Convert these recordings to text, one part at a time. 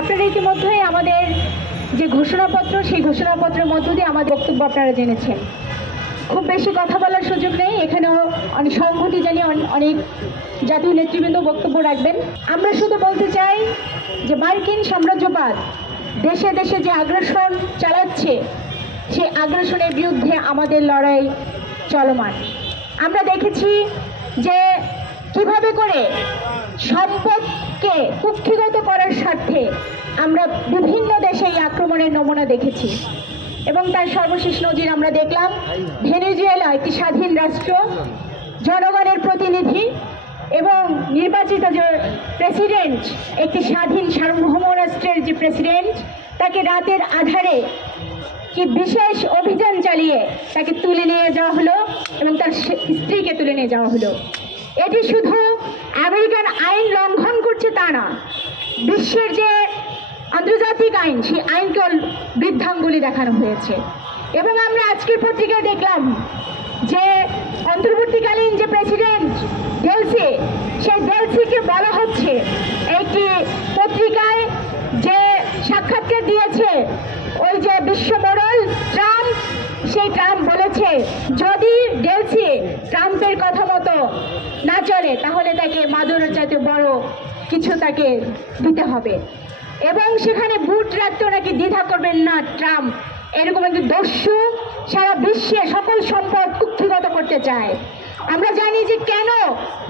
আপনারা ইতিমধ্যেই আমাদের যে ঘোষণাপত্র, সেই ঘোষণাপত্রের মধ্য দিয়ে আমাদের বক্তব্য আপনারা জেনেছেন। খুব বেশি কথা বলার সুযোগ নেই, এখানেও অনেক সংহতি জানিয়ে অনেক জাতীয় নেতৃবৃন্দ বক্তব্য রাখবেন। আমরা শুধু বলতে চাই যে মার্কিন সাম্রাজ্যবাদ দেশে দেশে যে আগ্রাসন চালাচ্ছে, সেই আগ্রাসনের বিরুদ্ধে আমাদের লড়াই চলমান। আমরা দেখেছি যে কিভাবে করে সম্পদকে কুক্ষিগত করার স্বার্থে আমরা বিভিন্ন দেশে এই আক্রমণের নমুনা দেখেছি এবং তার সর্বশেষ নজির আমরা দেখলাম ভেনেজুয়েলা, একটি স্বাধীন রাষ্ট্র, জনগণের প্রতিনিধি এবং নির্বাচিত যে প্রেসিডেন্ট, একটি স্বাধীন সার্বভৌম রাষ্ট্রের যে প্রেসিডেন্ট, তাকে রাতের আধারে কি বিশেষ অভিযান চালিয়ে তাকে তুলে নিয়ে যাওয়া হলো এবং তার স্ত্রীকে তুলে নিয়ে যাওয়া হলো। এটি শুধু আমেরিকান আইন লঙ্ঘন করছে তা না, বিশ্বের যে আন্তর্জাতিক আইন, সেই আইনকে বৃদ্ধাঙ্গুলি দেখানো হয়েছে। এবং আমরা আজকের পত্রিকায় দেখলাম যে অন্তর্বর্তীকালীন যে প্রেসিডেন্ট ডেলসি, সেই ডেলসিকে বলা হচ্ছে, একটি পত্রিকায় যে সাক্ষাৎকার দিয়েছে ওই যে বিশ্বমোড়ল ট্রাম্প, সেই ট্রাম্প বলেছে যদি ডেলসি ট্রাম্পের কথা মতো না চলে তাহলে তাকে মাদুরের চাইতে বড় কিছু তাকে দিতে হবে। এবং সেখানে বুট রাখতেও নাকি দ্বিধা করবেন না ট্রাম্প। এরকম একটি দস্যু সারা বিশ্বে সকল সম্পদ কুক্ষিগত করতে চায়। আমরা জানি যে কেন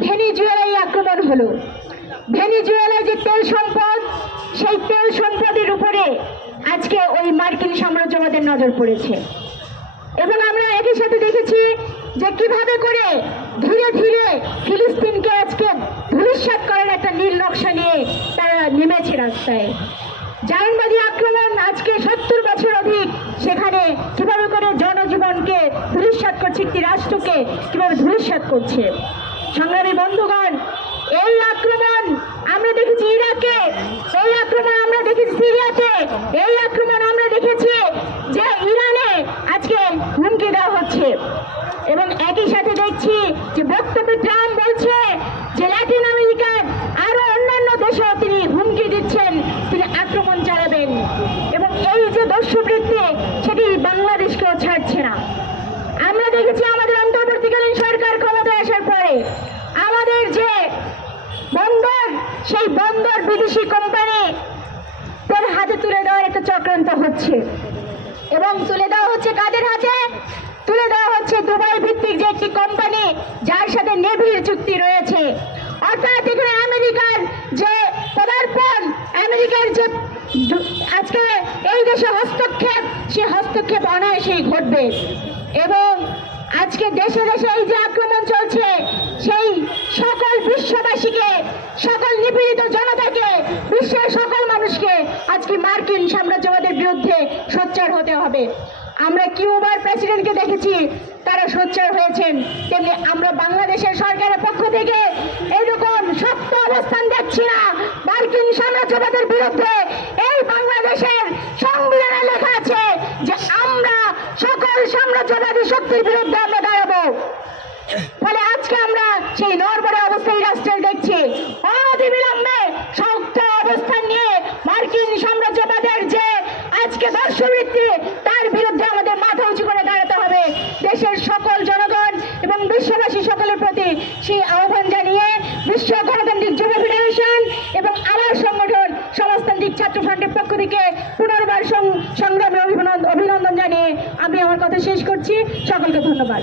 ভেনেজুয়েলায় আক্রমণ হলো। ভেনেজুয়েলায় যে তেল সম্পদ, সেই তেল সম্পদের উপরে আজকে ওই মার্কিন সাম্রাজ্যবাদের নজর পড়েছে। এবং আমরা একই সাথে দেখেছি যে কিভাবে করে ধীরে ধীরে ফিলিস্তিনকে আজকে ধূলিসাৎ করার একটা নীল নকশা নিয়ে তারা নেমেছে রাস্তায়। জায়নবাদী আক্রমণ আজকে 70 বছর অধিক, সেখানে কিভাবে করে জনজীবনকে ধূলিসাৎ করছে, একটি রাষ্ট্রকে কিভাবে ধূলিসাৎ করছে। সংগ্রামী বন্ধুগণ, এই আক্রমণ আমরা দেখেছি ইরাকে, এই আক্রমণ আমরা দেখেছি সিরিয়াতে, এই আক্রমণ আমরা দেখেছি যে ইরানে আজকে হুমকি দেওয়া হচ্ছে। এবং একই সাথে দেখছি যে বক্তব্যে ট্রাম্প বলছে যে ল্যাটিন আমেরিকার আরো অন্যান্য দেশেও তিনি হুমকি দিচ্ছেন, তিনি আক্রমণ চালাবেন। এবং এই যে দস্যুবৃত্তি, সেটি বাংলাদেশকেও ছাড়ছে না। আমরা দেখেছি আমাদের অন্তর্বর্তীকালীন সরকার ক্ষমতায় আসার পরে আমাদের যে বন্দর, সেই বন্দর বিদেশি কোম্পানি তার হাতে তুলে দেওয়ার একটা চক্রান্ত হচ্ছে। এবং তুলে দেওয়া হচ্ছে কাদের হাতে? তুলে দেওয়া হচ্ছে দুবাই ভিত্তিক যে একটি কোম্পানি, যার সাথে নেভির চুক্তি রয়েছে। অর্থাৎ এখানে আমেরিকার যে পদার্পণ, আমেরিকার যে আজকে এই দেশে হস্তক্ষেপ, সে হস্তক্ষেপ অনায়াসেই ঘটবে। এবং আজকে দেশে দেশে এই যে আক্রমণ চলছে, সেই সকল বিশ্ববাসীকে, সকল নিপীড়িত জনতাকে, বিশ্বের সকল মানুষকে আজকে মার্কিন সাম্রাজ্যবাদের বিরুদ্ধে সোচ্চার হতে হবে। আমরা কিউবার প্রেসিডেন্টকে দেখেছি, তারা সোচ্চার হয়েছেন, তেমনি আমরা বাংলাদেশের সরকারের পক্ষ থেকে এরকম শক্ত অবস্থান দেখছি না মার্কিন সাম্রাজ্যবাদের বিরুদ্ধে। এই বাংলাদেশের সংবিধানে লেখা আছে যে আমরা সকল সাম্রাজ্যবাদী শক্তির বিরুদ্ধে আমরা দাঁড়াবো। ফলে আজকে আমরা সেই নড়বড়ে অবস্থায় রাষ্ট্রের দেখছি। অনতিবিলম্বে শক্ত অবস্থান নিয়ে মার্কিন সাম্রাজ্যবাদের যে আজকে দর্শবৃত্তি, তার বিরুদ্ধে আমাদের মাথা উঁচু করে দাঁড়াতে হবে। দেশের সকল জনগণ এবং বিশ্ববাসী সকলের প্রতি সেই আহ্বান জানিয়ে বিশ্ব গণতান্ত্রিক যুব ফেডারেশন এবং আমার সংগঠন সমাজতান্ত্রিক ছাত্র ফ্রন্টের পক্ষ থেকে পুনর্বার সংগ্রামে অভিনন্দন জানিয়ে আমি আমার কথা শেষ করছি। সকলকে ধন্যবাদ।